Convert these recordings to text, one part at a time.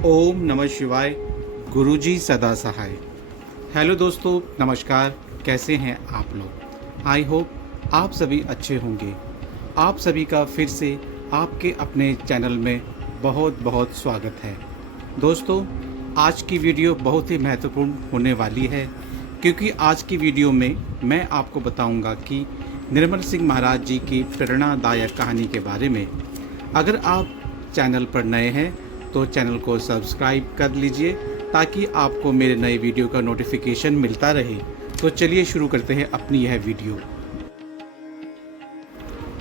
ओम नमः शिवाय। गुरुजी सदा सहाय। हेलो दोस्तों, नमस्कार। कैसे हैं आप लोग? आई होप आप सभी अच्छे होंगे। आप सभी का फिर से आपके अपने चैनल में बहुत बहुत स्वागत है। दोस्तों, आज की वीडियो बहुत ही महत्वपूर्ण होने वाली है, क्योंकि आज की वीडियो में मैं आपको बताऊंगा कि निर्मल सिंह महाराज जी की प्रेरणादायक कहानी के बारे में। अगर आप चैनल पर नए हैं तो चैनल को सब्सक्राइब कर लीजिए, ताकि आपको मेरे नए वीडियो का नोटिफिकेशन मिलता रहे। तो चलिए शुरू करते हैं अपनी यह वीडियो।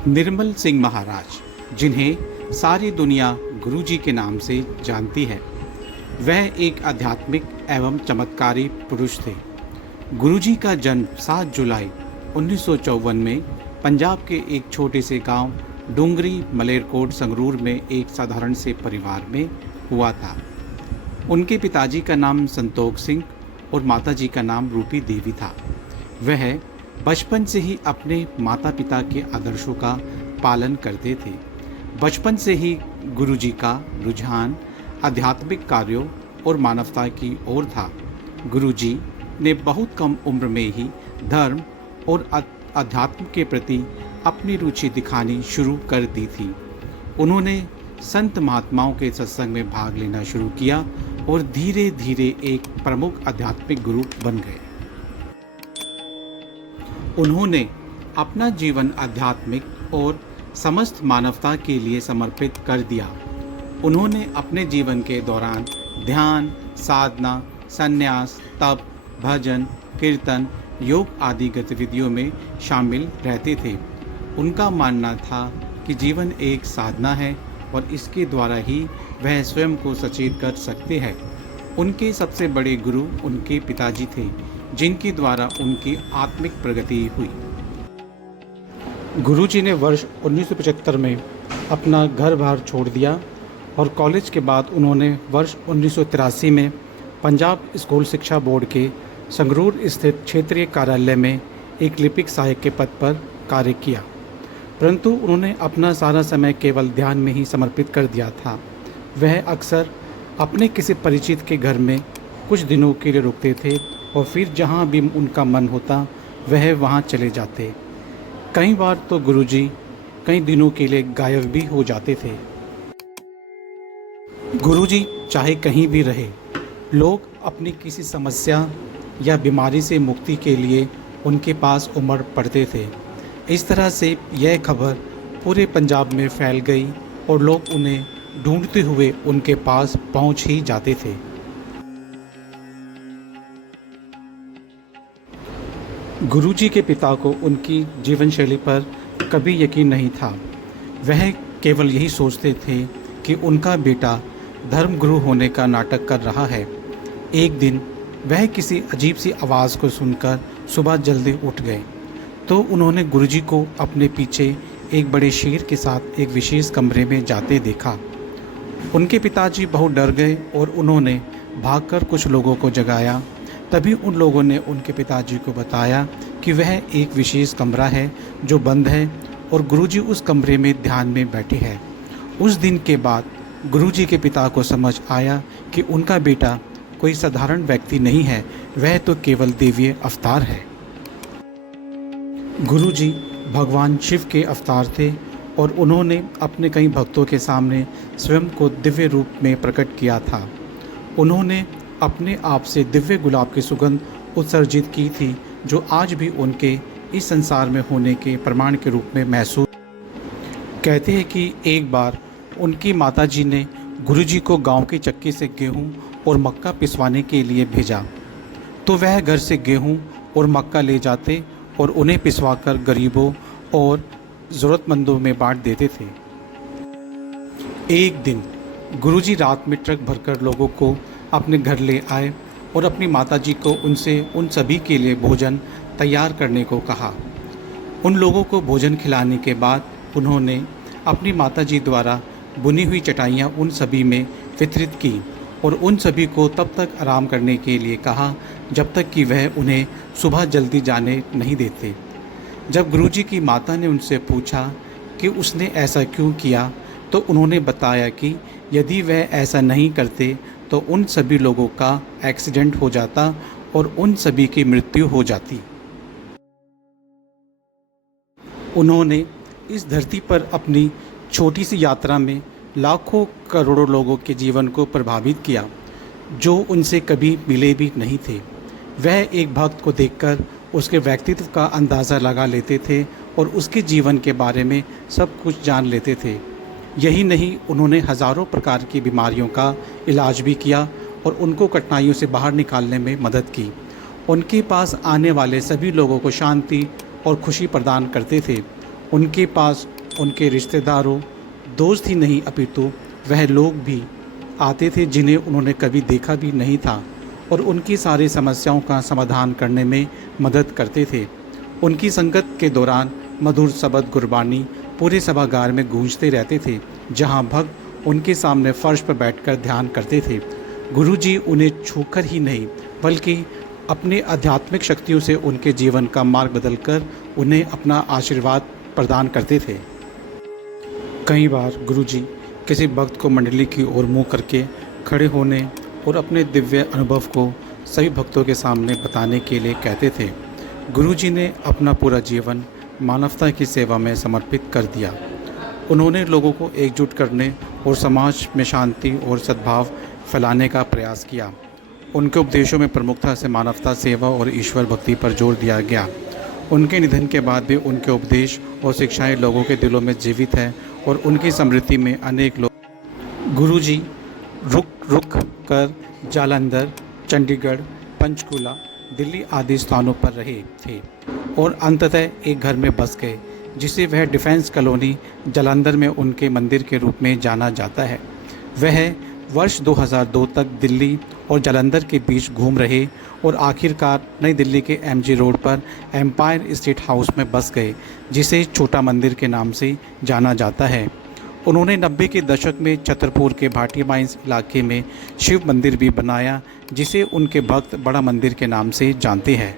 निर्मल सिंह महाराज, जिन्हें सारी दुनिया गुरुजी के नाम से जानती है, वह एक आध्यात्मिक एवं चमत्कारी पुरुष थे। गुरुजी का जन्म 7 जुलाई 1954 में पंजाब के एक छोटे से गांव डूंगरी मलेरकोट संगरूर में एक साधारण से परिवार में हुआ था। उनके पिताजी का नाम संतोख सिंह और माताजी का नाम रूपी देवी था। वह बचपन से ही अपने माता पिता के आदर्शों का पालन करते थे। बचपन से ही गुरुजी का रुझान आध्यात्मिक कार्यों और मानवता की ओर था। गुरुजी ने बहुत कम उम्र में ही धर्म और अध्यात्म के प्रति अपनी रुचि दिखानी शुरू कर दी थी। उन्होंने संत महात्माओं के सत्संग में भाग लेना शुरू किया और धीरे धीरे एक प्रमुख आध्यात्मिक गुरु बन गए। उन्होंने अपना जीवन आध्यात्मिक और समस्त मानवता के लिए समर्पित कर दिया। उन्होंने अपने जीवन के दौरान ध्यान, साधना, संन्यास, तप, भजन, कीर्तन, योग आदि गतिविधियों में शामिल रहते थे। उनका मानना था कि जीवन एक साधना है और इसके द्वारा ही वह स्वयं को सचेत कर सकते हैं। उनके सबसे बड़े गुरु उनके पिताजी थे, जिनके द्वारा उनकी आत्मिक प्रगति हुई। गुरुजी ने वर्ष 1975 में अपना घर बार छोड़ दिया और कॉलेज के बाद उन्होंने वर्ष 1983 में पंजाब स्कूल शिक्षा बोर्ड के संगरूर स्थित क्षेत्रीय कार्यालय में एक लिपिक सहायक के पद पर कार्य किया, परंतु उन्होंने अपना सारा समय केवल ध्यान में ही समर्पित कर दिया था। वह अक्सर अपने किसी परिचित के घर में कुछ दिनों के लिए रुकते थे और फिर जहाँ भी उनका मन होता वह वहाँ चले जाते। कई बार तो गुरुजी कई दिनों के लिए गायब भी हो जाते थे। गुरुजी चाहे कहीं भी रहे, लोग अपनी किसी समस्या या बीमारी से मुक्ति के लिए उनके पास उमड़ पड़ते थे। इस तरह से यह खबर पूरे पंजाब में फैल गई और लोग उन्हें ढूंढते हुए उनके पास पहुंच ही जाते थे। गुरुजी के पिता को उनकी जीवन शैली पर कभी यकीन नहीं था। वह केवल यही सोचते थे कि उनका बेटा धर्मगुरु होने का नाटक कर रहा है। एक दिन वह किसी अजीब सी आवाज़ को सुनकर सुबह जल्दी उठ गए तो उन्होंने गुरुजी को अपने पीछे एक बड़े शेर के साथ एक विशेष कमरे में जाते देखा। उनके पिताजी बहुत डर गए और उन्होंने भागकर कुछ लोगों को जगाया। तभी उन लोगों ने उनके पिताजी को बताया कि वह एक विशेष कमरा है जो बंद है और गुरुजी उस कमरे में ध्यान में बैठे हैं। उस दिन के बाद गुरुजी के पिता को समझ आया कि उनका बेटा कोई साधारण व्यक्ति नहीं है, वह तो केवल देवीय अवतार है। गुरुजी भगवान शिव के अवतार थे और उन्होंने अपने कई भक्तों के सामने स्वयं को दिव्य रूप में प्रकट किया था। उन्होंने अपने आप से दिव्य गुलाब की सुगंध उत्सर्जित की थी, जो आज भी उनके इस संसार में होने के प्रमाण के रूप में महसूस। कहते हैं कि एक बार उनकी माताजी ने गुरुजी को गांव की चक्की से गेहूं और मक्का पिसवाने के लिए भेजा, तो वह घर से गेहूं और मक्का ले जाते और उन्हें पिसवाकर गरीबों और ज़रूरतमंदों में बांट देते थे। एक दिन गुरुजी रात में ट्रक भरकर लोगों को अपने घर ले आए और अपनी माताजी को उनसे उन सभी के लिए भोजन तैयार करने को कहा। उन लोगों को भोजन खिलाने के बाद उन्होंने अपनी माताजी द्वारा बुनी हुई चटाइयाँ उन सभी में वितरित की और उन सभी को तब तक आराम करने के लिए कहा जब तक कि वह उन्हें सुबह जल्दी जाने नहीं देते। जब गुरुजी की माता ने उनसे पूछा कि उसने ऐसा क्यों किया, तो उन्होंने बताया कि यदि वह ऐसा नहीं करते तो उन सभी लोगों का एक्सीडेंट हो जाता और उन सभी की मृत्यु हो जाती। उन्होंने इस धरती पर अपनी छोटी सी यात्रा में लाखों करोड़ों लोगों के जीवन को प्रभावित किया, जो उनसे कभी मिले भी नहीं थे। वह एक भक्त को देखकर उसके व्यक्तित्व का अंदाज़ा लगा लेते थे और उसके जीवन के बारे में सब कुछ जान लेते थे। यही नहीं, उन्होंने हज़ारों प्रकार की बीमारियों का इलाज भी किया और उनको कठिनाइयों से बाहर निकालने में मदद की। उनके पास आने वाले सभी लोगों को शांति और खुशी प्रदान करते थे। उनके पास उनके रिश्तेदारों, दोस्त ही नहीं अपितु वह लोग भी आते थे जिन्हें उन्होंने कभी देखा भी नहीं था और उनकी सारी समस्याओं का समाधान करने में मदद करते थे। उनकी संगत के दौरान मधुर शब्द गुरबानी पूरे सभागार में गूंजते रहते थे, जहां भक्त उनके सामने फर्श पर बैठकर ध्यान करते थे। गुरुजी उन्हें छूकर ही नहीं बल्कि अपने आध्यात्मिक शक्तियों से उनके जीवन का मार्ग बदलकर उन्हें अपना आशीर्वाद प्रदान करते थे। कई बार गुरुजी किसी भक्त को मंडली की ओर मुँह करके खड़े होने और अपने दिव्य अनुभव को सभी भक्तों के सामने बताने के लिए कहते थे। गुरुजी ने अपना पूरा जीवन मानवता की सेवा में समर्पित कर दिया। उन्होंने लोगों को एकजुट करने और समाज में शांति और सद्भाव फैलाने का प्रयास किया। उनके उपदेशों में प्रमुखता से मानवता सेवा और ईश्वर भक्ति पर जोर दिया गया। उनके निधन के बाद भी उनके उपदेश और शिक्षाएं लोगों के दिलों में जीवित हैं और उनकी स्मृति में अनेक लोग गुरुजी रुक रुक कर जालंधर, चंडीगढ़, पंचकुला, दिल्ली आदि स्थानों पर रहे थे और अंततः एक घर में बस गए, जिसे वह डिफेंस कॉलोनी जालंधर में उनके मंदिर के रूप में जाना जाता है। वह वर्ष 2002 तक दिल्ली और जालंधर के बीच घूम रहे और आखिरकार नई दिल्ली के एमजी रोड पर एम्पायर स्टेट हाउस में बस गए, जिसे छोटा मंदिर के नाम से जाना जाता है। उन्होंने 90 के दशक में छतरपुर के भाटी माइंस इलाके में शिव मंदिर भी बनाया, जिसे उनके भक्त बड़ा मंदिर के नाम से जानते हैं।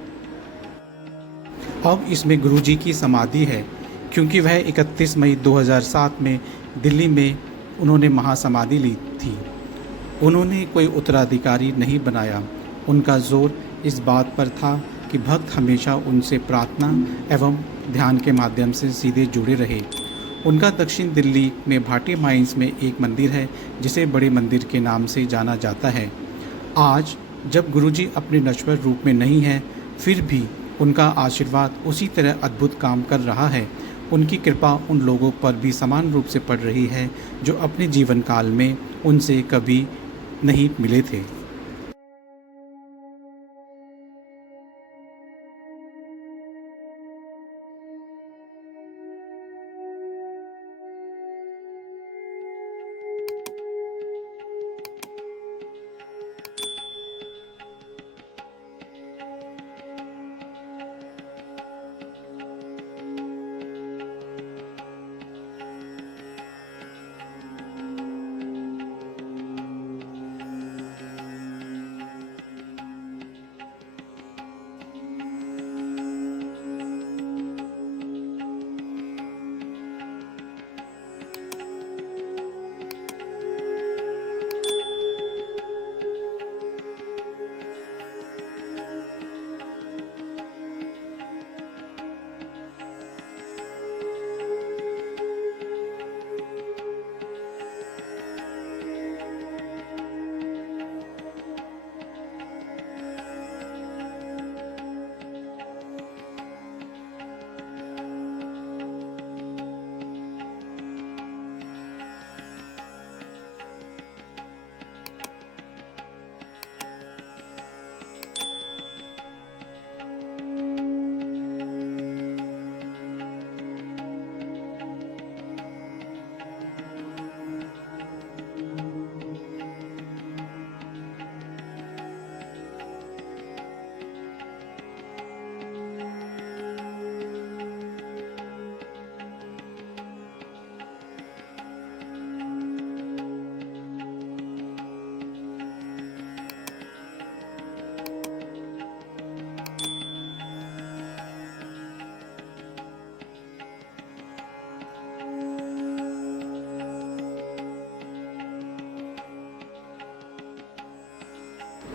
अब इसमें गुरुजी की समाधि है, क्योंकि वह 31 मई 2007 में दिल्ली में उन्होंने महासमाधि ली थी। उन्होंने कोई उत्तराधिकारी नहीं बनाया। उनका जोर इस बात पर था कि भक्त हमेशा उनसे प्रार्थना एवं ध्यान के माध्यम से सीधे जुड़े रहे। उनका दक्षिण दिल्ली में भाटी माइंस में एक मंदिर है, जिसे बड़े मंदिर के नाम से जाना जाता है। आज जब गुरुजी अपने नश्वर रूप में नहीं हैं, फिर भी उनका आशीर्वाद उसी तरह अद्भुत काम कर रहा है। उनकी कृपा उन लोगों पर भी समान रूप से पड़ रही है जो अपने जीवन काल में उनसे कभी नहीं मिले थे।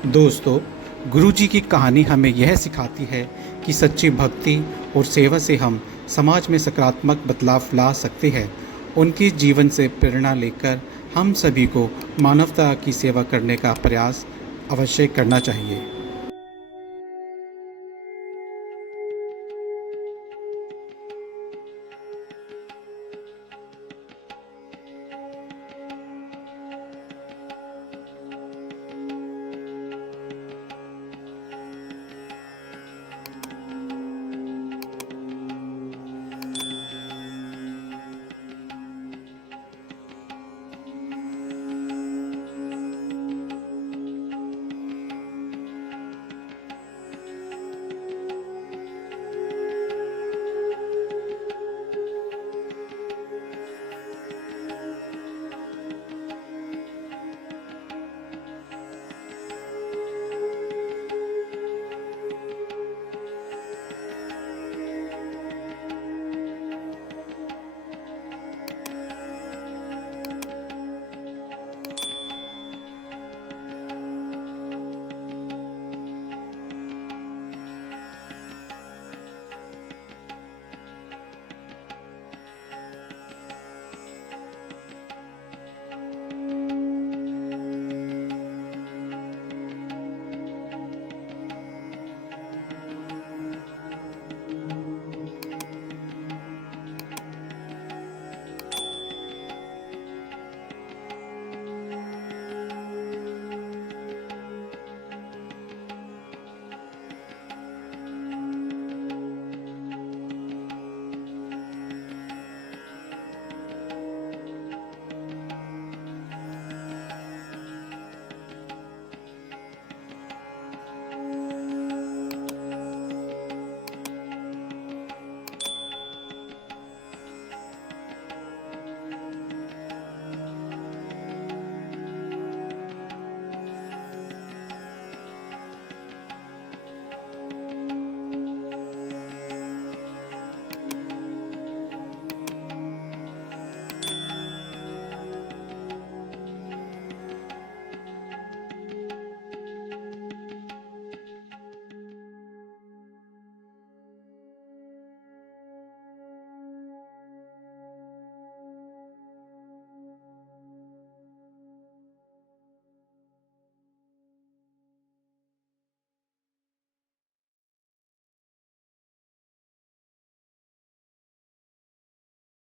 दोस्तों, गुरुजी की कहानी हमें यह सिखाती है कि सच्ची भक्ति और सेवा से हम समाज में सकारात्मक बदलाव ला सकते हैं। उनके जीवन से प्रेरणा लेकर हम सभी को मानवता की सेवा करने का प्रयास अवश्य करना चाहिए।